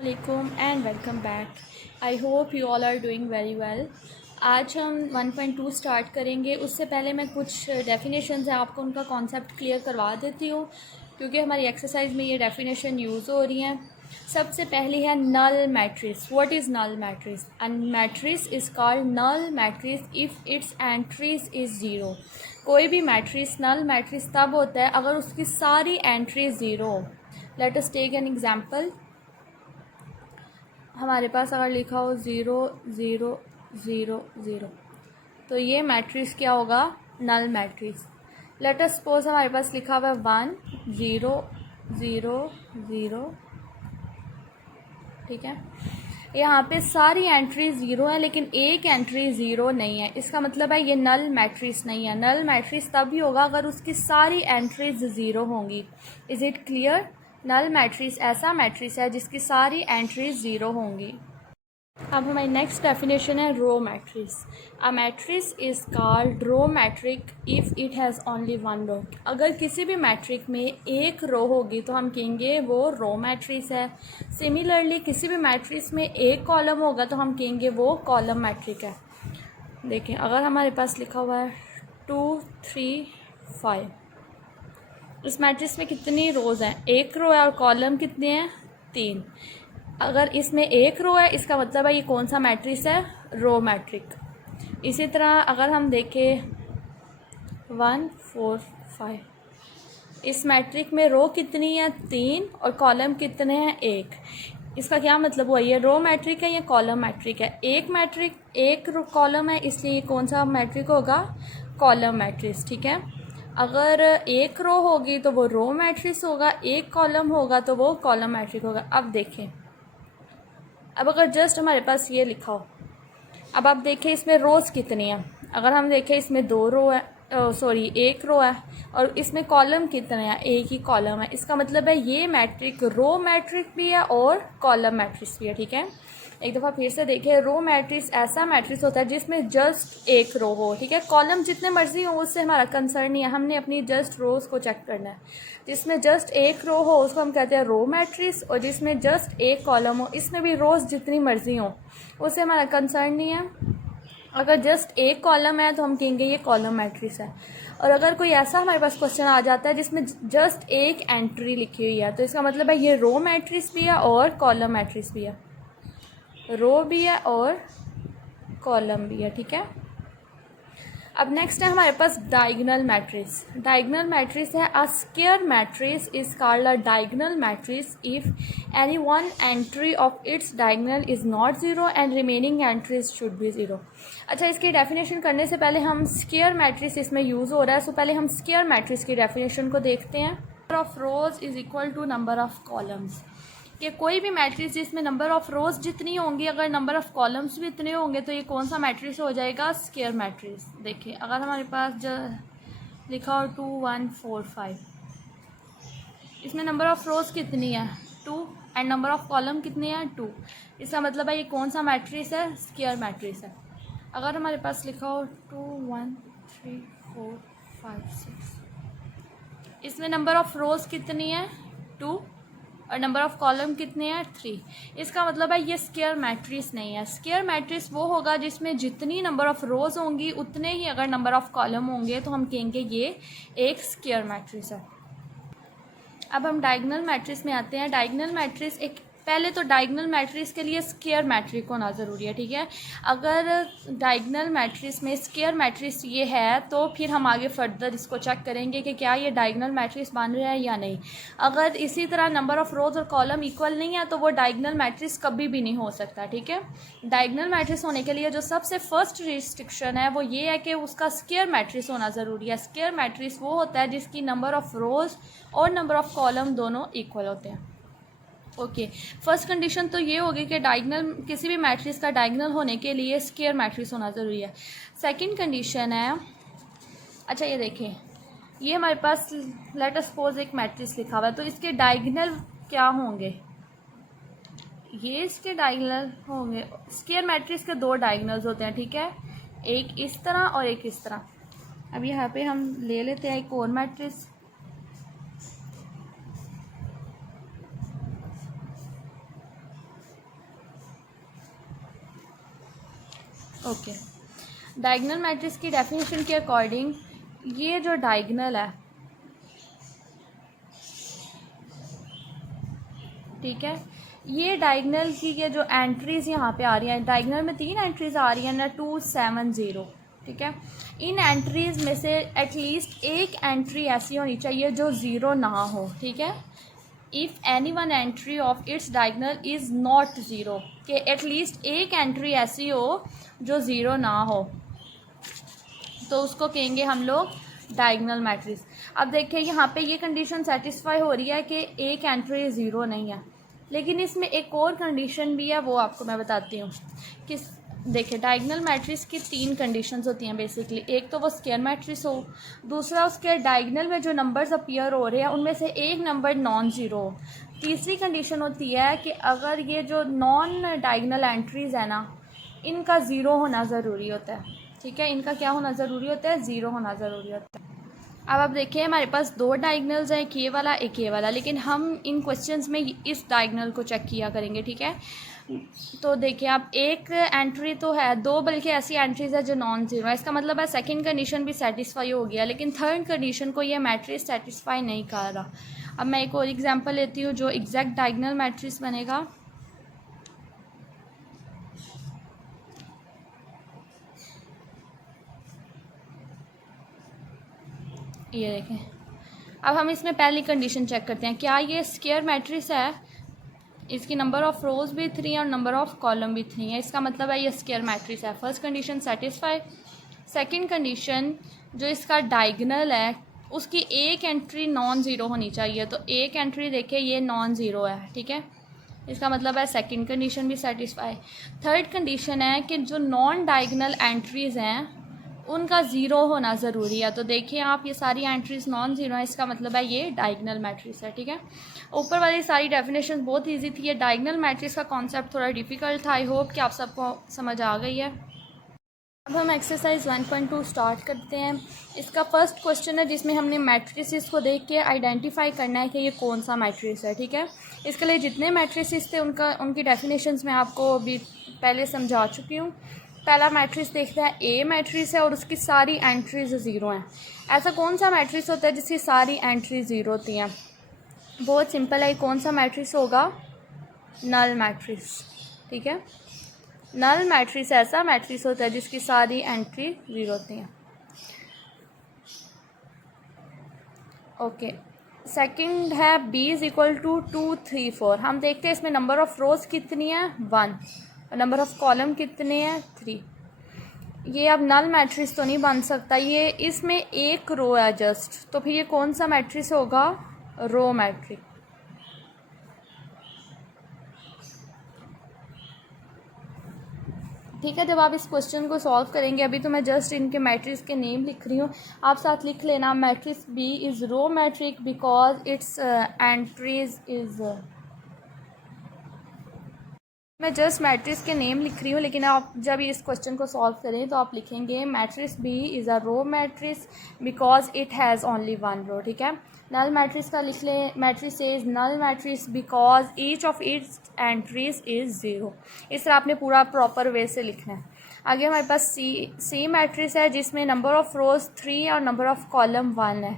Assalamualaikum and welcome back. I hope you all are doing very well. आज हम 1.2 start करेंगे। उससे पहले मैं कुछ डेफिनेशंस हैं, आपको उनका कॉन्सेप्ट क्लियर करवा देती हूँ क्योंकि हमारी एक्सरसाइज में ये डेफिनेशन यूज़ हो रही हैं। सबसे पहली है null matrix. What is null matrix? And matrix is called null matrix if its entries is zero. कोई भी मैट्रिक्स नल मैट्रिक्स तब होता है अगर उसकी सारी एंट्रीज ज़ीरो हो। Let us take an example. हमारे पास अगर लिखा हो 0 0 0 0 तो ये मैट्रिक्स क्या होगा? Null matrix. Let us suppose हमारे पास लिखा हुआ है 1 0 0 0। ठीक है, यहाँ पे सारी एंट्री ज़ीरो है लेकिन एक एंट्री ज़ीरो नहीं है। इसका मतलब है ये नल मैट्रिक्स नहीं है। नल मैट्रिक्स तभी होगा अगर उसकी सारी एंट्रीज ज़ीरो होंगी। Is it clear? Null matrix ऐसा मैट्रिक्स है जिसकी सारी एंट्रीज ज़ीरो होंगी। अब हमारी नेक्स्ट डेफिनेशन है row matrix. A matrix is called row matrix if it has only one row. अगर किसी भी मैट्रिक में एक रो होगी तो हम कहेंगे वो रो मैट्रिक्स है। सिमिलरली किसी भी मैट्रिक्स में एक कॉलम होगा तो हम कहेंगे वो कॉलम मैट्रिक है। देखिए, अगर हमारे पास लिखा हुआ है 2 3 5, इस मैट्रिक्स में कितनी रोज़ हैं? एक रो है और कॉलम कितने हैं? 3। अगर इसमें एक रो है इसका मतलब है ये कौन सा मैट्रिक्स है? रो मैट्रिक। इसी तरह अगर हम देखें 1 4 5, इस मैट्रिक में रो कितनी है? 3 और कॉलम कितने हैं? 1। इसका क्या मतलब हुआ? ये रो मैट्रिक है या कॉलम मैट्रिक है? एक मैट्रिक एक कॉलम है इसलिए ये कौन सा मैट्रिक होगा? Column matrix. ठीक है, अगर एक रो होगी तो वो रो मैट्रिक्स होगा, एक कॉलम होगा तो वो कॉलम मैट्रिक होगा। अब देखें, अब अगर जस्ट हमारे पास ये लिखा हो, अब आप देखें इसमें रोज़ कितनी हैं। अगर हम देखें इसमें 2 रो है, सॉरी 1 रो है और इसमें कॉलम कितने हैं? एक ही कॉलम है। इसका मतलब है ये मैट्रिक रो मैट्रिक भी है और कॉलम मैट्रिक्स भी है। ठीक है, एक दफ़ा फिर से देखें, रो मैट्रिक्स ऐसा मैट्रिक्स होता है जिसमें जस्ट एक रो हो। ठीक है, कॉलम जितने मर्जी हो उससे हमारा कंसर्न नहीं है, हमने अपनी जस्ट रोज़ को चेक करना है। जिसमें जस्ट एक रो हो उसको हम कहते हैं रो मैट्रिक्स, और जिसमें जस्ट एक कॉलम हो, इसमें भी रोज़ जितनी मर्जी हो उससे हमारा कंसर्न नहीं है। अगर जस्ट एक कॉलम है तो हम कहेंगे ये कॉलम मैट्रिक्स है। और अगर कोई ऐसा हमारे पास क्वेश्चन आ जाता है जिसमें जस्ट एक एंट्री लिखी हुई है तो इसका मतलब है ये रो मैट्रिक्स भी है और कॉलम मैट्रिक्स भी है। रो भी है और कॉलम भी है। ठीक है, अब नेक्स्ट है हमारे पास डायगोनल मैट्रिक्स। डायगोनल मैट्रिक्स है a square matrix is called a diagonal matrix if any one entry of its diagonal is not zero and remaining entries should be zero. अच्छा, इसकी डेफिनेशन करने से पहले हम स्क्वायर मैट्रिक्स इसमें use हो रहा है, सो पहले हम स्क्वायर मैट्रिक्स की डेफिनेशन को देखते हैं। Number of rows is equal to number of columns. कि कोई भी मैट्रिक्स जिसमें नंबर ऑफ़ रोज़ जितनी होंगी अगर नंबर ऑफ़ कॉलम्स भी इतने होंगे तो ये कौन सा मैट्रिक्स हो जाएगा? Square matrix. देखिए, अगर हमारे पास जो लिखा हो 2 1 4 5, इसमें नंबर ऑफ़ रोज़ कितनी है? 2 एंड नंबर ऑफ़ कॉलम कितनी है? 2। इसका मतलब है ये कौन सा मैट्रिक्स है? स्क्वायर मैट्रिक्स है। अगर हमारे पास लिखा हो 2 1 3 4 5 6, इसमें नंबर ऑफ़ रोज़ कितनी है? 2 और नंबर ऑफ़ कॉलम कितने हैं? 3। इसका मतलब है ये स्क्वायर मैट्रिक्स नहीं है। स्क्वायर मैट्रिक्स वो होगा जिसमें जितनी नंबर ऑफ़ रोज़ होंगी उतने ही अगर नंबर ऑफ़ कॉलम होंगे तो हम कहेंगे ये एक स्क्वायर मैट्रिक्स है। अब हम डायगोनल मैट्रिक्स में आते हैं। डायगोनल मैट्रिक्स एक, पहले तो डायगोनल मैट्रिक्स के लिए स्क्वायर मैट्रिक होना ज़रूरी है। ठीक है, अगर डायगोनल मैट्रिक्स में स्क्वायर मैट्रिक्स ये है तो फिर हम आगे फर्दर इसको चेक करेंगे कि क्या ये डायगोनल मैट्रिक्स बन रहा है या नहीं। अगर इसी तरह नंबर ऑफ़ रोज और कॉलम इक्वल नहीं है तो वो डायगोनल मैट्रिक्स कभी भी नहीं हो सकता। ठीक है, डायगोनल मैट्रिक्स होने के लिए जो सबसे फर्स्ट रिस्ट्रिक्शन है वो ये है कि उसका स्क्वायर मैट्रिक्स होना ज़रूरी है। स्क्वायर मैट्रिक्स वो होता है जिसकी नंबर ऑफ़ रोज और नंबर ऑफ़ कॉलम दोनों इक्वल होते हैं। ओके, फर्स्ट कंडीशन तो ये होगी कि डायगोनल किसी भी मैट्रिक्स का डायगोनल होने के लिए स्क्वायर मैट्रिक्स होना ज़रूरी है। सेकंड कंडीशन है, अच्छा ये देखें, ये हमारे पास लेट अस सपोज एक मैट्रिक्स लिखा हुआ है तो इसके डायगोनल क्या होंगे? ये इसके डायगोनल होंगे, स्क्वायर मैट्रिक्स के 2 डायगोनल्स होते हैं। ठीक है, एक इस तरह और एक इस तरह। अब यहाँ पे हम ले लेते हैं एक और मैट्रिक्स, ओके, डायगोनल मैट्रिक्स की डेफिनेशन के अकॉर्डिंग ये जो डायगोनल है, ठीक है, ये डायगोनल की ये जो एंट्रीज यहाँ पे आ रही हैं, डायगोनल में 3 एंट्रीज आ रही हैं ना, 2 7 0, ठीक है। इन एंट्रीज में से एटलीस्ट एक एंट्री ऐसी होनी चाहिए जो ज़ीरो ना हो, ठीक है। If any one entry of its diagonal is not zero, कि एटलीस्ट एक एंट्री ऐसी हो जो ज़ीरो ना हो, तो उसको कहेंगे हम लोग डायगोनल मैट्रिक्स। अब देखिए यहाँ पे ये कंडीशन सेटिस्फाई हो रही है कि एक एंट्री ज़ीरो नहीं है, लेकिन इसमें एक और कंडीशन भी है, वो आपको मैं बताती हूँ। किस देखिए, डायगोनल मैट्रिक्स की 3 कंडीशंस होती हैं बेसिकली। एक तो वो स्क्वायर मैट्रिक्स हो, दूसरा उसके डायगोनल में जो नंबर्स अपीयर हो रहे हैं उनमें से एक नंबर नॉन ज़ीरो हो, तीसरी कंडीशन होती है कि अगर ये जो नॉन डायगोनल एंट्रीज़ है ना, इनका ज़ीरो होना ज़रूरी होता है, ठीक है। इनका क्या होना ज़रूरी होता है? ज़ीरो होना ज़रूरी होता है। अब आप देखिए, हमारे पास 2 डायगोनल्स हैं, एक ये वाला एक ये वाला, लेकिन हम इन क्वेश्चंस में इस डायगोनल को चेक किया करेंगे, ठीक है। तो देखिए, आप एक एंट्री तो है, 2 बल्कि ऐसी एंट्रीज है जो नॉन ज़ीरो है, इसका मतलब है सेकंड कंडीशन भी सेटिस्फाई हो गया, लेकिन थर्ड कंडीशन को ये मैट्रिक्स सेटिस्फाई नहीं कर रहा। अब मैं एक और एग्जांपल लेती हूँ जो एग्जैक्ट डायगोनल मैट्रिक्स बनेगा। ये देखें, अब हम इसमें पहली कंडीशन चेक करते हैं, क्या ये स्क्वायर मैट्रिक्स है? इसकी नंबर ऑफ़ रोज़ भी 3 और नंबर ऑफ़ कॉलम भी 3 है, इसका मतलब है ये स्क्वायर मैट्रिक्स है। First condition satisfy. Second condition, जो इसका डायगोनल है उसकी एक एंट्री नॉन ज़ीरो होनी चाहिए, तो एक एंट्री देखिए ये नॉन ज़ीरो है, ठीक है, इसका मतलब है सेकंड कंडीशन भी सेटिस्फाई। थर्ड कंडीशन है कि जो नॉन डायगोनल एंट्रीज़ हैं उनका ज़ीरो होना ज़रूरी है, तो देखिए आप ये सारी एंट्रीज नॉन ज़ीरो है, इसका मतलब है ये डायगोनल मैट्रिक्स है, ठीक है। ऊपर वाली सारी डेफिनेशन बहुत इजी थी, ये डायगोनल मैट्रिक्स का कॉन्सेप्ट थोड़ा डिफ़िकल्ट था। आई होप कि आप सबको समझ आ गई है। अब हम एक्सरसाइज 1.2 स्टार्ट करते हैं। इसका फर्स्ट क्वेश्चन है जिसमें हमने मैट्रिसेस को देख के आइडेंटिफाई करना है कि ये कौन सा मैट्रिक्स है, ठीक है। इसके लिए जितने मैट्रिसेस थे उनकी डेफिनेशंस मैं आपको अभी पहले समझा चुकी हूँ। पहला मैट्रिक्स देखते हैं, ए मैट्रिक्स है और उसकी सारी एंट्रीज ज़ीरो हैं। ऐसा कौन सा मैट्रिक्स होता है जिसकी सारी एंट्री ज़ीरो होती हैं? बहुत सिंपल है, कौन सा मैट्रिक्स होगा? नल मैट्रिक्स, ठीक है। नल मैट्रिक्स ऐसा मैट्रिक्स होता है जिसकी सारी एंट्री ज़ीरो होती हैं। ओके, सेकंड है b इज़ इक्वल टू 2 3 4। हम देखते हैं इसमें नंबर ऑफ़ रोज़ कितनी है? 1, और नंबर ऑफ़ कॉलम कितने हैं? 3। ये अब नल मैट्रिक्स तो नहीं बन सकता, ये इसमें एक रो है जस्ट, तो फिर ये कौन सा मैट्रिक्स होगा? रो मैट्रिक्स, ठीक है। जब आप इस क्वेश्चन को सॉल्व करेंगे, अभी तो मैं जस्ट इनके मैट्रिक्स के नेम लिख रही हूँ, आप साथ लिख लेना, matrix B is row matrix because its entries is, मैं जस्ट मैट्रिक्स के नेम लिख रही हूँ, लेकिन आप जब इस क्वेश्चन को सॉल्व करें तो आप लिखेंगे matrix B is a row matrix because it has only 1 row, ठीक है। नल मैट्रिक्स का लिख लें, matrix is null matrix because each of its entries is zero. इस तरह आपने पूरा प्रॉपर वे से लिखना है। आगे हमारे पास सी मैट्रिक्स है जिसमें नंबर ऑफ़ रोज़ 3 और नंबर ऑफ़ कॉलम 1 है,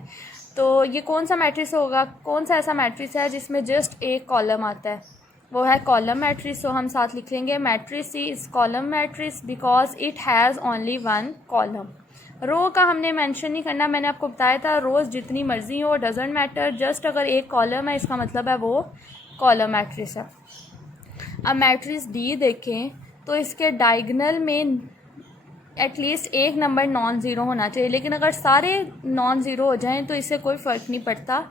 तो ये कौन सा मैट्रिक्स होगा? कौन सा ऐसा मैट्रिक्स है जिसमें जस्ट एक कॉलम आता है? वो है कॉलम मैट्रिक्स। तो हम साथ लिख लेंगे matrix C is column matrix because it has only 1 column. Row का हमने मेंशन नहीं करना, मैंने आपको बताया था रोज़ जितनी मर्जी हो, डजेंट मैटर, जस्ट अगर एक कॉलम है इसका मतलब है वो कॉलम मैट्रिक्स है। अब मैट्रिक्स डी देखें तो इसके डायगोनल में एटलीस्ट एक नंबर नॉन ज़ीरो होना चाहिए, लेकिन अगर सारे नॉन ज़ीरो हो जाएं तो इससे कोई फ़र्क नहीं पड़ता,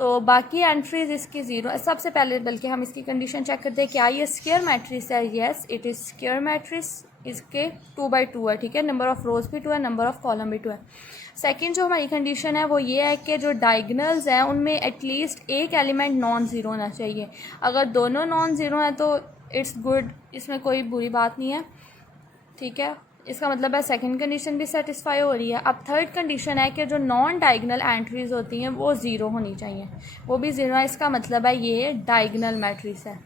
तो बाकी एंट्रीज इसकी ज़ीरो। सबसे पहले बल्कि हम इसकी कंडीशन चेक करते हैं, क्या ये स्क्वायर मैट्रिक्स है? Yes it is square matrix, इसके 2 बाई 2 है, ठीक है। नंबर ऑफ़ रोज़ भी 2 है, नंबर ऑफ़ कॉलम भी 2 है। सेकंड जो हमारी कंडीशन है वो ये है कि जो डायगोनल्स हैं उनमें एटलीस्ट एक एलिमेंट नॉन ज़ीरो होना चाहिए। अगर दोनों नॉन ज़ीरो हैं तो इट्स गुड, इसमें कोई बुरी बात नहीं है, ठीक है। इसका मतलब है सेकंड कंडीशन भी सेटिस्फाई हो रही है। अब थर्ड कंडीशन है कि जो नॉन डायगोनल एंट्रीज होती हैं वो ज़ीरो होनी चाहिए, वो भी ज़ीरो है, इसका मतलब है ये डायगोनल मैट्रिक्स है।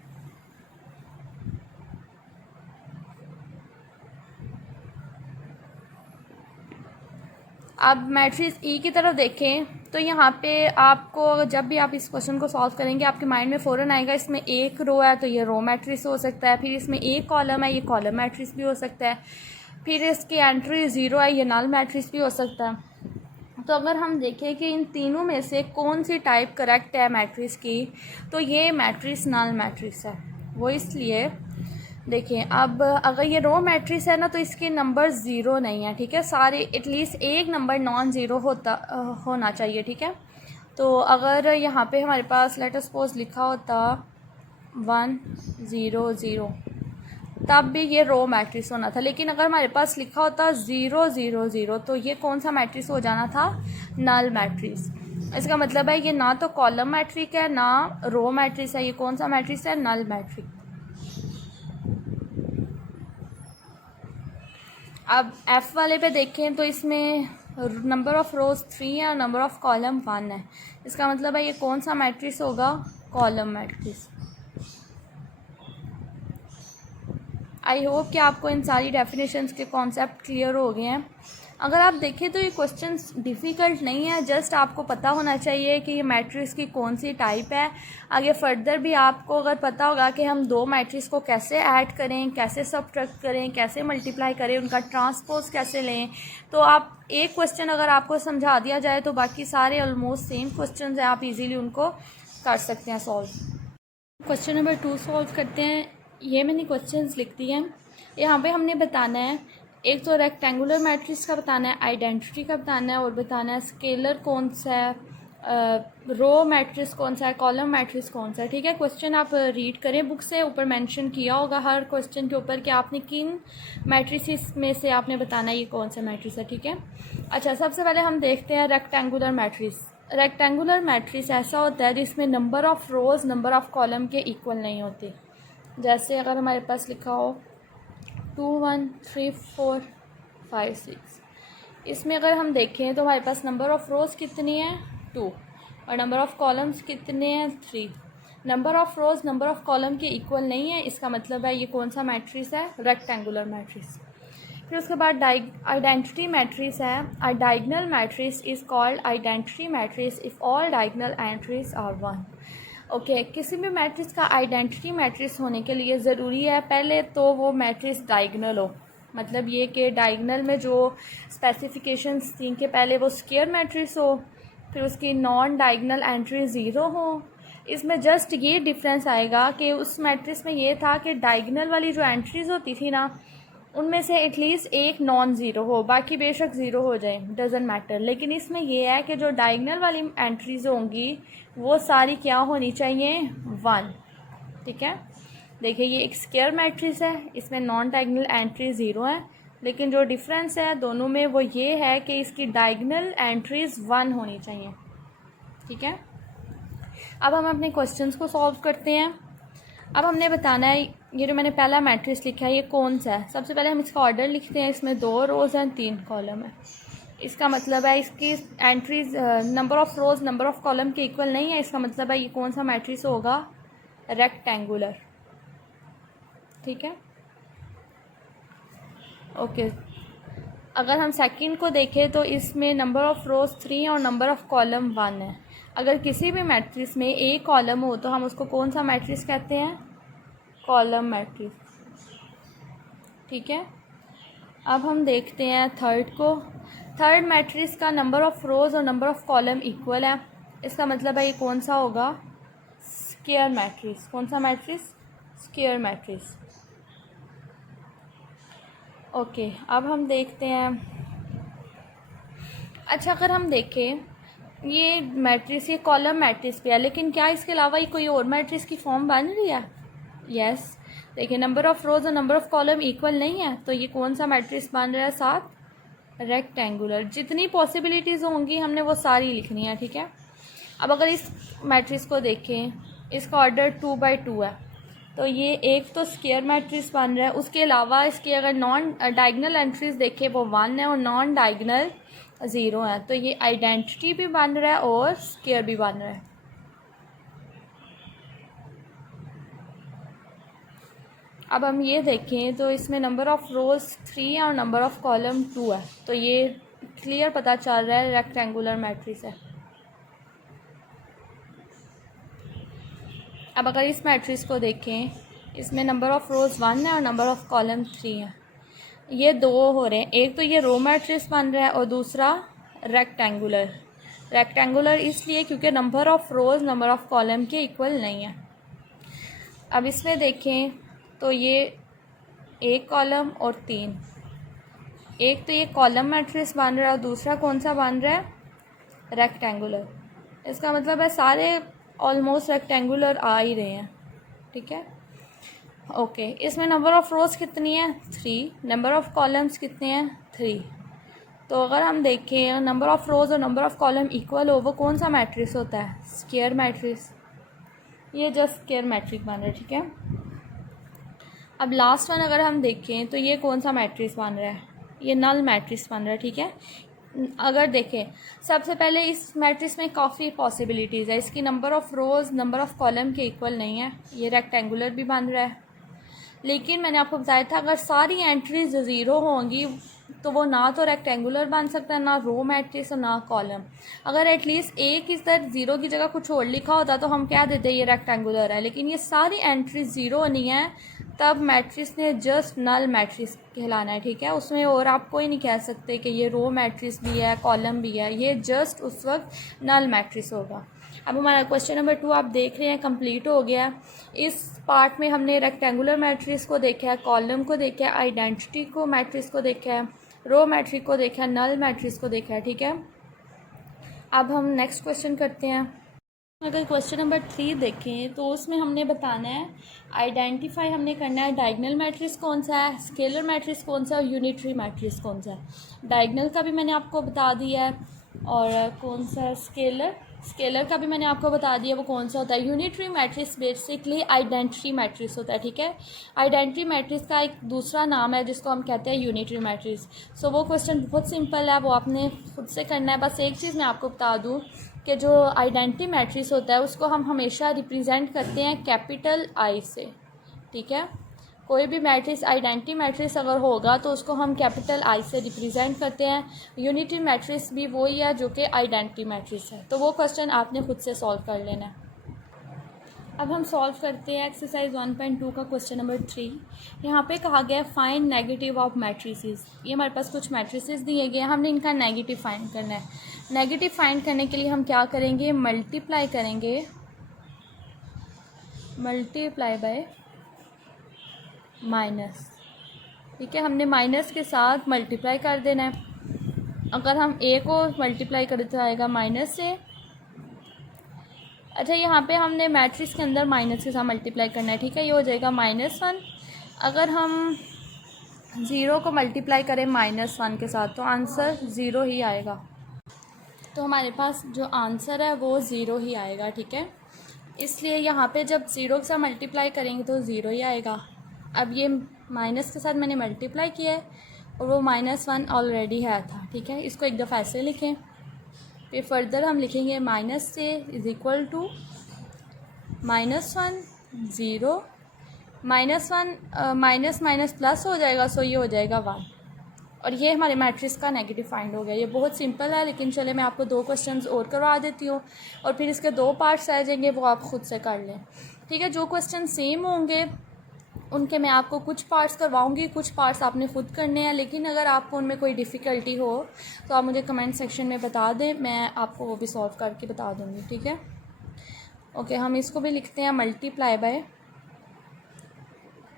अब मैट्रिक्स ई की तरफ देखें तो यहाँ पे आपको जब भी आप इस क्वेश्चन को सॉल्व करेंगे आपके माइंड में फ़ौरन आएगा इसमें एक रो है तो ये रो मैट्रिक्स हो सकता है, फिर इसमें एक कॉलम है ये कॉलम मैट्रिक्स भी हो सकता है, फिर इसकी एंट्री ज़ीरो है ये नल मैट्रिक्स भी हो सकता है। तो अगर हम देखें कि इन तीनों में से कौन सी टाइप करेक्ट है मैट्रिक्स की, तो ये मैट्रिक्स नल मैट्रिक्स है। वो इसलिए देखिए, अब अगर ये रो मैट्रिक्स है ना तो इसके नंबर ज़ीरो नहीं है, ठीक है, सारे एटलीस्ट एक नंबर नॉन ज़ीरो होना चाहिए, ठीक है। तो अगर यहाँ पे हमारे पास लेट अस सपोज लिखा होता 1 0 0 तब भी ये रो मैट्रिक्स होना था, लेकिन अगर हमारे पास लिखा होता 0 0 0 तो ये कौन सा मैट्रिक्स हो जाना था, नल मैट्रिक्स। इसका मतलब है ये ना तो कॉलम मैट्रिक्स है ना रो मैट्रिक्स है, ये कौन सा मैट्रिक्स है, नल मैट्रिक्स। अब एफ़ वाले पे देखें तो इसमें नंबर ऑफ़ रोज़ 3 है और नंबर ऑफ़ कॉलम 1 है। इसका मतलब है ये कौन सा मैट्रिक्स होगा, कॉलम मैट्रिक्स। आई होप कि आपको इन सारी डेफिनेशंस के कॉन्सेप्ट क्लियर हो गए हैं। अगर आप देखें तो ये क्वेश्चंस डिफ़िकल्ट नहीं है, जस्ट आपको पता होना चाहिए कि ये मैट्रिक्स की कौन सी टाइप है। आगे फर्दर भी आपको अगर पता होगा कि हम दो मैट्रिक्स को कैसे ऐड करें, कैसे सब्ट्रैक्ट करें, कैसे मल्टीप्लाई करें, उनका ट्रांसपोज कैसे लें, तो आप एक क्वेश्चन अगर आपको समझा दिया जाए तो बाकी सारे ऑलमोस्ट सेम क्वेश्चन हैं, आप ईज़िली उनको कर सकते हैं सॉल्व। क्वेश्चन नंबर 2 सॉल्व करते हैं। ये मैंने क्वेश्चंस लिख दिए हैं। यहाँ पे हमने बताना है, एक तो रेक्टेंगुलर मैट्रिक्स का बताना है, आइडेंटिटी का बताना है और बताना है स्केलर कौन सा है, रो मैट्रिक्स कौन सा है, कॉलम मैट्रिक्स कौन सा है, ठीक है। क्वेश्चन आप रीड करें बुक से, ऊपर मेंशन किया होगा हर क्वेश्चन के ऊपर कि आपने किन मैट्रिक्स में से आपने बताना है ये कौन सा मैट्रिक्स है, ठीक है। अच्छा, सबसे पहले हम देखते हैं रेक्टेंगुलर मैट्रिक्स। रेक्टेंगुलर मैट्रिक्स ऐसा होता है जिसमें number of rows number of column के इक्वल नहीं होते। जैसे अगर हमारे पास लिखा हो 2 1 3 4 5 6, इसमें अगर हम देखें तो हमारे पास नंबर ऑफ़ रोज़ कितनी है 2 और नंबर ऑफ़ कॉलम्स कितने हैं 3। Number of rows number of column के इक्वल नहीं है, इसका मतलब है ये कौन सा मैट्रिक्स है, रेक्टेंगुलर मैट्रिक्स। फिर उसके बाद आइडेंटिटी मैट्रिक्स है। A diagonal matrix is called identity matrix if all diagonal entries are 1। Okay, किसी भी मैट्रिक्स का आइडेंटिटी मैट्रिक्स होने के लिए ज़रूरी है पहले तो वो मैट्रिक्स डायगोनल हो, मतलब ये कि डायगोनल में जो स्पेसिफिकेशंस थी कि पहले वो स्क्वायर मैट्रिक्स हो, फिर उसकी नॉन डायगोनल एंट्री ज़ीरो हो। इसमें जस्ट ये डिफरेंस आएगा कि उस मैट्रिक्स में ये था कि डायगोनल वाली जो एंट्रीज़ होती थी ना उनमें से एटलीस्ट एक नॉन ज़ीरो हो, बाकी बेशक ज़ीरो हो जाए, डजेंट मैटर। लेकिन इसमें यह है कि जो डायगोनल वाली एंट्रीज़ होंगी वो सारी क्या होनी चाहिए, 1, ठीक है। देखिए ये एक स्क्वायर मैट्रिक्स है, इसमें नॉन डायगोनल एंट्री 0 है, लेकिन जो डिफरेंस है दोनों में वो ये है कि इसकी डायगोनल एंट्रीज़ 1 होनी चाहिए, ठीक है। अब हम अपने क्वेश्चंस को सॉल्व करते हैं। अब हमने बताना है ये जो मैंने पहला मैट्रिक्स लिखा है ये कौन सा है। सबसे पहले हम इसका ऑर्डर लिखते हैं, इसमें 2 रोज़ हैं 3 कॉलम है। इसका मतलब है इसकी entries number of rows number of column के इक्वल नहीं है, इसका मतलब है ये कौन सा मैट्रिक्स होगा, रेक्टेंगुलर, ठीक है। ओके, अगर हम सेकंड को देखें तो इसमें नंबर ऑफ़ रोज़ 3 और नंबर ऑफ़ कॉलम 1 है। अगर किसी भी मैट्रिक्स में एक कॉलम हो तो हम उसको कौन सा मैट्रिक्स कहते हैं, कॉलम मैट्रिक्स, ठीक है। अब हम देखते हैं थर्ड को। थर्ड मैट्रिक्स का नंबर ऑफ़ रोज़ और नंबर ऑफ़ कॉलम इक्वल है, इसका मतलब है ये कौन सा होगा, स्क्वायर मैट्रिक्स। कौन सा मैट्रिक्स, स्क्वायर मैट्रिक्स। ओके, अब हम देखते हैं। अच्छा, अगर हम देखें ये मैट्रिक्स ये कॉलम मैट्रिक्स पे है, लेकिन क्या इसके अलावा ये कोई और मैट्रिक्स की फॉर्म बन रही है, यस। देखिए नंबर ऑफ़ रोज़ और नंबर ऑफ़ कॉलम इक्वल नहीं है तो ये कौन सा मैट्रिक्स बन रहा है, 7, रेक्टेंगुलर। जितनी पॉसिबिलिटीज़ होंगी हमने वो सारी लिखनी है, ठीक है। अब अगर इस मैट्रिक्स को देखें, इसका ऑर्डर 2 बाई 2 है, तो ये एक तो स्क्वायर मैट्रिक्स बन रहा है। उसके अलावा इसके अगर नॉन डायगोनल एंट्रीज देखें वो 1 है और नॉन डायगोनल 0 है, तो ये आइडेंटिटी भी बन रहा है और स्क्वायर भी बन रहा है। अब हम ये देखें तो इसमें नंबर ऑफ़ रोज़ 3 है और नंबर ऑफ़ कॉलम 2 है, तो ये क्लियर पता चल रहा है रेक्टेंगुलर मैट्रिक्स है। अब अगर इस मैट्रिक्स को देखें, इसमें नंबर ऑफ़ रोज़ 1 है और नंबर ऑफ़ कॉलम 3 है। ये दो हो रहे हैं, एक तो ये रो मैट्रिक्स बन रहा है और दूसरा रेक्टेंगुलर। रेक्टेंगुलर इसलिए क्योंकि number of rows number of column के इक्वल नहीं है। अब इसमें देखें तो ये एक कॉलम और 3, एक तो ये कॉलम मैट्रिक्स बन रहा है और दूसरा कौन सा बन रहा है, रेक्टेंगुलर। इसका मतलब है सारे ऑलमोस्ट रेक्टेंगुलर आ ही रहे हैं, ठीक है। ओके, इसमें नंबर ऑफ़ रोज़ कितनी है, 3, नंबर ऑफ़ कॉलम्स कितने हैं, 3। तो अगर हम देखें नंबर ऑफ़ रोज़ और नंबर ऑफ़ कॉलम इक्वल हो, वो कौन सा मैट्रिक्स होता है, स्क्वायर मैट्रिक्स। ये जस्ट स्क्वायर मैट्रिक्स बन रहा है, ठीक है। अब लास्ट वन अगर हम देखें तो ये कौन सा मैट्रिक्स बन रहा है, ये नल मैट्रिक्स बन रहा है, ठीक है। अगर देखें सबसे पहले इस मैट्रिक्स में काफ़ी पॉसिबिलिटीज़ है, इसकी number of rows number of column के इक्वल नहीं है, ये रेक्टेंगुलर भी बन रहा है। लेकिन मैंने आपको बताया था अगर सारी एंट्रीज ज़ीरो होंगी तो वो ना तो रेक्टेंगुलर बन सकता है, ना रो मैट्रिक्स और ना कॉलम। अगर एटलीस्ट एक इधर ज़ीरो की जगह कुछ और लिखा होता तो हम क्या देते ये रेक्टेंगुलर है, लेकिन ये सारी एंट्रीज ज़ीरो नहीं है, तब मैट्रिक्स ने जस्ट नल मैट्रिक्स कहलाना है, ठीक है। उसमें और आप कोई नहीं कह सकते कि ये रो मैट्रिक्स भी है कॉलम भी है, ये जस्ट उस वक्त नल मैट्रिक्स होगा। अब हमारा क्वेश्चन नंबर 2 आप देख रहे हैं कंप्लीट हो गया। इस पार्ट में हमने रेक्टेंगुलर मैट्रिक्स को देखा है, कॉलम को देखा है, आइडेंटिटी को मैट्रिक्स को देखा है, रो मैट्रिक्स को देखा है, नल मैट्रिक्स को देखा है, ठीक है। अब हम नेक्स्ट क्वेश्चन करते हैं। अगर क्वेश्चन नंबर 3 देखें तो उसमें हमने बताना है, आइडेंटिफाई हमने करना है डायगोनल मैट्रिक्स कौन सा है, स्केलर मैट्रिक्स कौन सा है और यूनिटरी मैट्रिक्स कौन सा है। डायगोनल का भी मैंने आपको बता दिया है और कौन सा स्केलर का भी मैंने आपको बता दिया वो कौन सा होता है। Unitary matrix basically identity matrix होता है, ठीक है। आइडेंटिटी मैट्रिक्स का एक दूसरा नाम है जिसको हम कहते हैं यूनिटरी मैट्रिक्स। सो वो क्वेश्चन बहुत सिंपल है, वो आपने खुद से करना है। बस एक चीज़ मैं आपको बता दूँ कि जो आइडेंटिटी मैट्रिक्स होता है उसको हम हमेशा रिप्रेजेंट करते हैं कैपिटल आई से, ठीक है। कोई भी मैट्रिक्स आइडेंटिटी मैट्रिक्स अगर होगा तो उसको हम कैपिटल आई से रिप्रेजेंट करते हैं। यूनिटरी मैट्रिक्स भी वही है जो कि आइडेंटिटी मैट्रिक्स है। तो वो क्वेश्चन आपने खुद से सॉल्व कर लेना है। अब हम सॉल्व करते हैं एक्सरसाइज 1.2 का क्वेश्चन नंबर 3। यहाँ पे कहा गया है फाइंड नेगेटिव ऑफ मैट्रिसेस। ये हमारे पास कुछ मैट्रिसेस दिए गए हैं, हमने इनका नेगेटिव फाइंड करना है। नेगेटिव फाइंड करने के लिए हम क्या करेंगे, मल्टीप्लाई करेंगे, मल्टीप्लाई बाय माइनस, ठीक है। हमने माइनस के साथ मल्टीप्लाई कर देना है। अगर हम ए को मल्टीप्लाई करें तो आएगा माइनस से। अच्छा, यहाँ पे हमने मैट्रिक्स के अंदर माइनस के साथ मल्टीप्लाई करना है, ठीक है। ये हो जाएगा -1। अगर हम 0 को मल्टीप्लाई करें -1 के साथ तो आंसर 0 ही आएगा। तो हमारे पास जो आंसर है वो 0 ही आएगा, ठीक है। इसलिए यहाँ पे जब 0 के साथ मल्टीप्लाई करेंगे तो 0 ही आएगा। अब ये माइनस के साथ मैंने मल्टीप्लाई किया है और वो -1 ऑलरेडी है था, ठीक है। इसको एक दफ़ा ऐसे लिखें, फिर फर्दर हम लिखेंगे माइनस से is equal to -1 0 -1 minus minus plus हो जाएगा, सो ये हो जाएगा 1। और ये हमारे मैट्रिक्स का नेगेटिव फाइंड हो गया। ये बहुत सिंपल है, लेकिन चले मैं आपको 2 क्वेश्चंस और करवा देती हूँ और फिर इसके 2 पार्ट्स रह जाएंगे, वो आप खुद से कर लें, ठीक है। जो क्वेश्चन सेम होंगे उनके मैं आपको कुछ पार्ट्स करवाऊंगी, कुछ पार्ट्स आपने खुद करने हैं। लेकिन अगर आपको उनमें कोई डिफ़िकल्टी हो तो आप मुझे कमेंट सेक्शन में बता दें, मैं आपको वो भी सॉल्व करके बता दूंगी, ठीक है। ओके, हम इसको भी लिखते हैं मल्टीप्लाई बाय।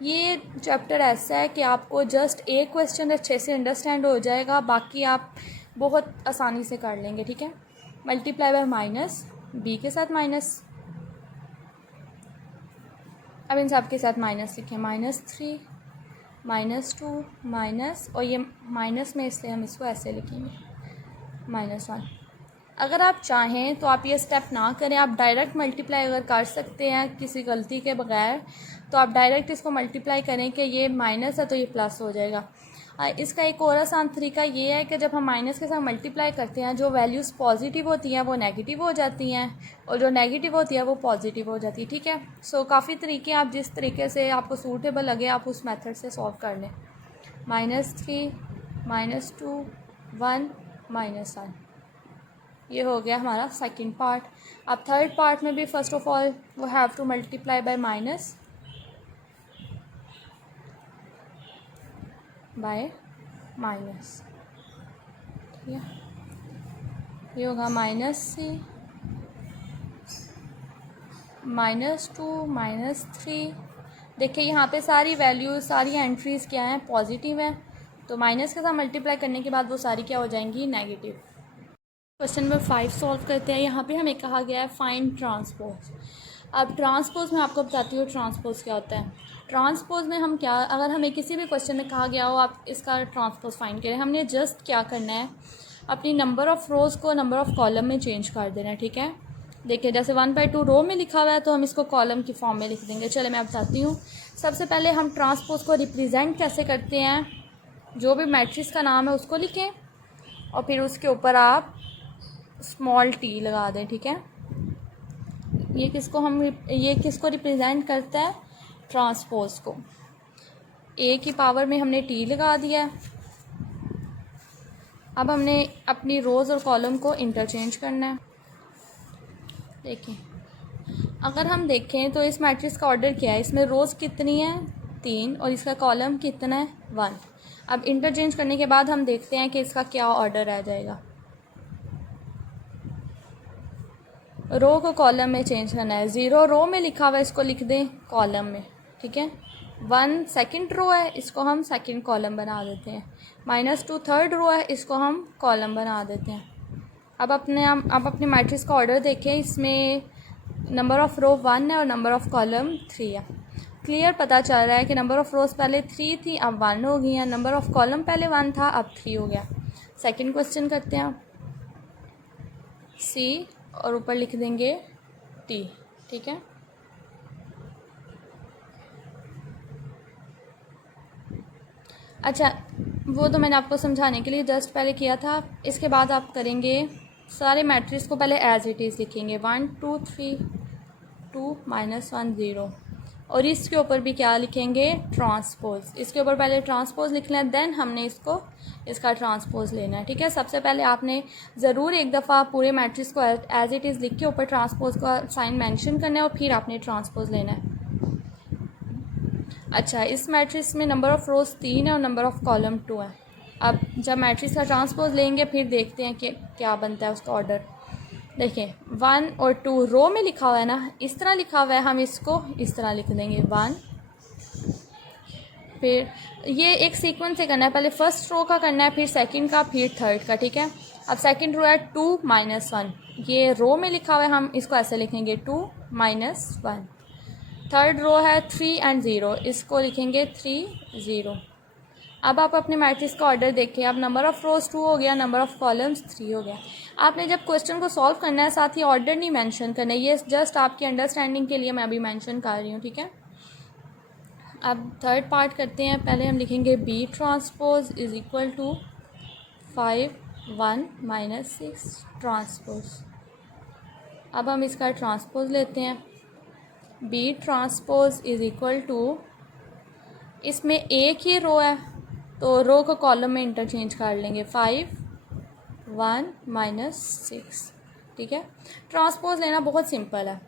ये चैप्टर ऐसा है कि आपको जस्ट एक क्वेश्चन अच्छे से अंडरस्टैंड हो जाएगा, बाकी आप बहुत आसानी से कर लेंगे, ठीक है। मल्टीप्लाई बाय माइनस, बी के साथ माइनस, अब इन सब के साथ माइनस लिखें, -3 -2 माइनस, और ये माइनस में इसलिए हम इसको ऐसे लिखेंगे -1। अगर आप चाहें तो आप ये स्टेप ना करें, आप डायरेक्ट मल्टीप्लाई अगर कर सकते हैं किसी गलती के बगैर तो आप डायरेक्ट इसको मल्टीप्लाई करें कि ये माइनस है तो ये प्लस हो जाएगा। इसका एक और आसान तरीका ये है कि जब हम माइनस के साथ मल्टीप्लाई करते हैं, जो वैल्यूज़ पॉजिटिव होती हैं वो नेगेटिव हो जाती हैं और जो नेगेटिव होती है वो पॉजिटिव हो जाती है, ठीक है। सो काफ़ी तरीके, आप जिस तरीके से आपको सूटेबल लगे आप उस मेथड से सॉल्व कर लें। -3 -2 1 -1। ये हो गया हमारा सेकंड पार्ट। अब थर्ड पार्ट में भी first of all we have to multiply by minus ठीक है। ये होगा -3 -2 -3। देखिए यहाँ पे सारी वैल्यूज सारी एंट्रीज़ क्या हैं, पॉजिटिव हैं, तो माइनस के साथ मल्टीप्लाई करने के बाद वो सारी क्या हो जाएंगी, नेगेटिव। क्वेश्चन नंबर 5 सॉल्व करते हैं। यहाँ पे हमें कहा गया है फाइंड ट्रांसपोज। अब ट्रांसपोज में आपको बताती हूँ ट्रांसपोज क्या होता है। ट्रांसपोज में हम क्या, अगर हमें किसी भी क्वेश्चन में कहा गया हो आप इसका ट्रांसपोज फाइंड करें, हमने जस्ट क्या करना है, अपनी नंबर ऑफ़ रोज़ को नंबर ऑफ़ कॉलम में चेंज कर देना है। ठीक है, देखिए जैसे 1/2 रो में लिखा हुआ है तो हम इसको कॉलम की फॉर्म में लिख देंगे। चले मैं बताती हूँ। सबसे पहले हम ट्रांसपोज को रिप्रेजेंट कैसे करते हैं, जो भी मैट्रिक्स का नाम है उसको लिखें और फिर उसके ऊपर आप स्मॉल टी लगा दें। ठीक है, ये किसको रिप्रेजेंट करता है, ट्रांसपोज को। ए की पावर में हमने टी लगा दिया है। अब हमने अपनी रोज़ और कॉलम को इंटरचेंज करना है। देखिए अगर हम देखें तो इस मैट्रिक्स का ऑर्डर क्या है, इसमें रोज़ कितनी है, 3, और इसका कॉलम कितना है, 1। अब इंटरचेंज करने के बाद हम देखते हैं कि इसका क्या ऑर्डर आ जाएगा। रो को कॉलम में चेंज करना है। 0 रो में लिखा हुआ है, इसको लिख दें कॉलम में। ठीक है, 1 सेकंड रो है, इसको हम सेकंड कॉलम बना देते हैं। -2 थर्ड रो है, इसको हम कॉलम बना देते हैं। अब अपने मैट्रिक्स का ऑर्डर देखें, इसमें नंबर ऑफ़ रो 1 है और नंबर ऑफ़ कॉलम 3 है। क्लियर पता चल रहा है कि नंबर ऑफ़ रोज़ पहले 3 थी, अब 1 हो गई है। नंबर ऑफ़ कॉलम पहले 1 था, अब 3 हो गया। सेकंड क्वेश्चन करते हैं, सी और ऊपर लिख देंगे टी। ठीक है, अच्छा वो तो मैंने आपको समझाने के लिए जस्ट पहले किया था। इसके बाद आप करेंगे सारे मैट्रिक्स को पहले एज इट इज़ लिखेंगे, 1 2 3 2 -1 0, और इसके ऊपर भी क्या लिखेंगे, ट्रांसपोज। इसके ऊपर पहले ट्रांसपोज लिखना है, देन हमने इसका ट्रांसपोज लेना है। ठीक है, सबसे पहले आपने ज़रूर एक दफ़ा पूरे मैट्रिक्स को एज इट इज़ लिख के ऊपर ट्रांसपोज का साइन मेंशन करना है और फिर आपने ट्रांसपोज लेना है। अच्छा, इस मैट्रिक्स में नंबर ऑफ़ रोज़ 3 है और नंबर ऑफ़ कॉलम 2 है। अब जब मैट्रिक्स का ट्रांसपोज लेंगे फिर देखते हैं कि क्या बनता है उसका ऑर्डर। देखिए 1 और 2 रो में लिखा हुआ है ना, इस तरह लिखा हुआ है, हम इसको इस तरह लिख देंगे 1। फिर ये एक सीक्वेंस से करना है, पहले फर्स्ट रो का करना है, फिर सेकंड का, फिर थर्ड का। ठीक है, अब सेकंड रो है 2 -1, ये रो में लिखा हुआ है, हम इसको ऐसे लिखेंगे 2 -1। थर्ड रो है 3 और 0, इसको लिखेंगे 3 0। अब आप अपने मैट्रिक्स का ऑर्डर देखें। अब नंबर ऑफ़ रोज़ 2 हो गया, नंबर ऑफ़ कॉलम्स 3 हो गया। आपने जब क्वेश्चन को सॉल्व करना है साथ ही ऑर्डर नहीं मेंशन करना है, ये जस्ट आपकी अंडरस्टैंडिंग के लिए मैं अभी मेंशन कर रही हूँ। ठीक है, अब थर्ड पार्ट करते हैं। पहले हम लिखेंगे B transpose is equal to 5 1 -6 transpose. अब हम इसका ट्रांसपोज लेते हैं। B transpose is equal to, इसमें एक ही रो है तो रो को कॉलम में इंटरचेंज कर लेंगे, 5 1 -6। ठीक है, ट्रांसपोज लेना बहुत सिंपल है।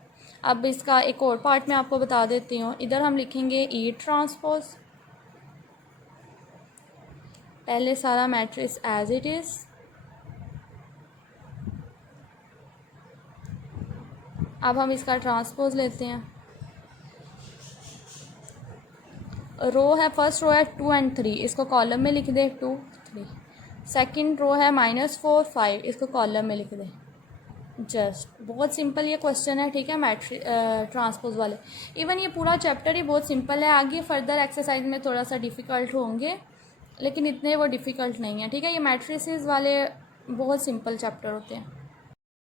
अब इसका एक और पार्ट मैं आपको बता देती हूँ। इधर हम लिखेंगे ई ट्रांसपोज, पहले सारा मैट्रिक्स एज इट इज़। अब हम इसका ट्रांसपोज लेते हैं। रो है, फर्स्ट रो है 2 और 3, इसको कॉलम में लिख दें 2 3। सेकंड रो है -4 5, इसको कॉलम में लिख दें। जस्ट बहुत सिंपल ये क्वेश्चन है। ठीक है, मैट्रिक ट्रांसपोज वाले। इवन ये पूरा चैप्टर ही बहुत सिंपल है, आगे फर्दर एक्सरसाइज में थोड़ा सा डिफ़िकल्ट होंगे लेकिन इतने वो डिफ़िकल्ट नहीं है। ठीक है, ये मैट्रिसेस वाले बहुत सिंपल चैप्टर होते हैं।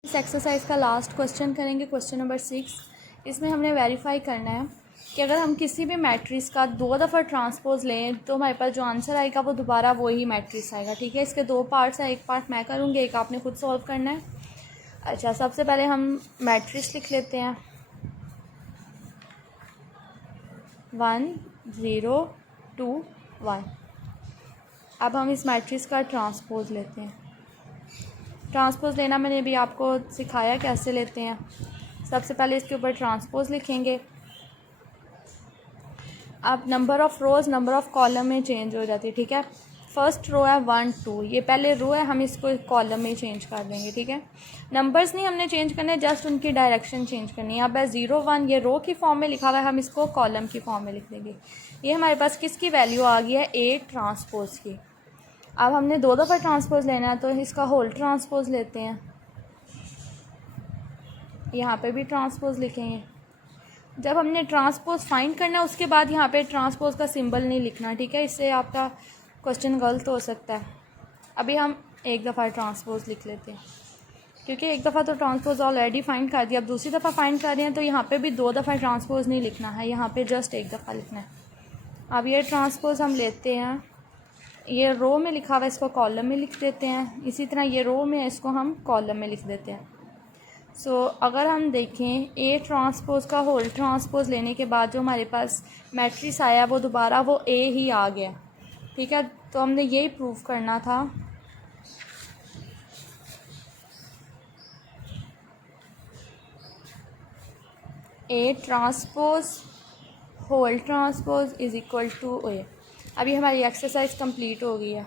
इस एक्सरसाइज का लास्ट क्वेश्चन करेंगे, क्वेश्चन नंबर 6। इसमें हमने वेरीफाई करना है कि अगर हम किसी भी मैट्रिक्स का 2 दफ़ा ट्रांसपोज लें तो हमारे पास जो आंसर आएगा वो दोबारा वही मैट्रिक्स आएगा। ठीक है, इसके 2 पार्ट्स हैं, एक पार्ट मैं करूँगी, एक आपने खुद सॉल्व करना है। अच्छा, सबसे पहले हम मैट्रिक्स लिख लेते हैं 1 0 2 1। अब हम इस मैट्रिक्स का ट्रांसपोज लेते हैं। ट्रांसपोज लेना मैंने अभी आपको सिखाया कैसे लेते हैं। सबसे पहले इसके ऊपर ट्रांसपोज लिखेंगे। अब number of rows number of column में चेंज हो जाती है, ठीक है। फर्स्ट रो है 1 2, ये पहले रो है, हम इसको कॉलम में चेंज कर देंगे, ठीक है। नंबर्स नहीं हमने चेंज करने, जस्ट उनकी डायरेक्शन चेंज करनी है। अब है 0 1, ये रो की फॉर्म में लिखा हुआ है, हम इसको कॉलम की फॉर्म में लिख देंगे। ये हमारे पास किसकी वैल्यू आ गई है, ए ट्रांसपोज की। अब हमने 2 दफ़ा ट्रांसपोज लेना है, तो इसका होल ट्रांसपोज लेते हैं। यहाँ पे भी ट्रांसपोज लिखेंगे। जब हमने ट्रांसपोज फाइंड करना है उसके बाद यहाँ पे ट्रांसपोज का सिंबल नहीं लिखना, ठीक है, इससे आपका क्वेश्चन गलत हो सकता है। अभी हम एक दफ़ा ट्रांसपोज लिख लेते हैं, क्योंकि एक दफ़ा तो ट्रांसपोज ऑलरेडी फाइंड कर दिया। अब दूसरी दफ़ा फाइंड कर रहे हैं तो यहाँ पे भी 2 दफ़ा ट्रांसपोज नहीं लिखना है, यहाँ पे जस्ट एक दफ़ा लिखना है। अब ये ट्रांसपोज हम लेते हैं, ये रो में लिखा हुआ है, इसको कॉलम में लिख देते हैं। इसी तरह ये रो में है, इसको हम कॉलम में लिख देते हैं। सो अगर हम देखें ए ट्रांसपोज का होल ट्रांसपोज लेने के बाद जो हमारे पास मैट्रिक्स आया वो दोबारा वो ए ही आ गया, ठीक है। तो हमने यही प्रूव करना था। A transpose whole transpose is equal to A. अभी हमारी एक्सरसाइज कंप्लीट हो गई है।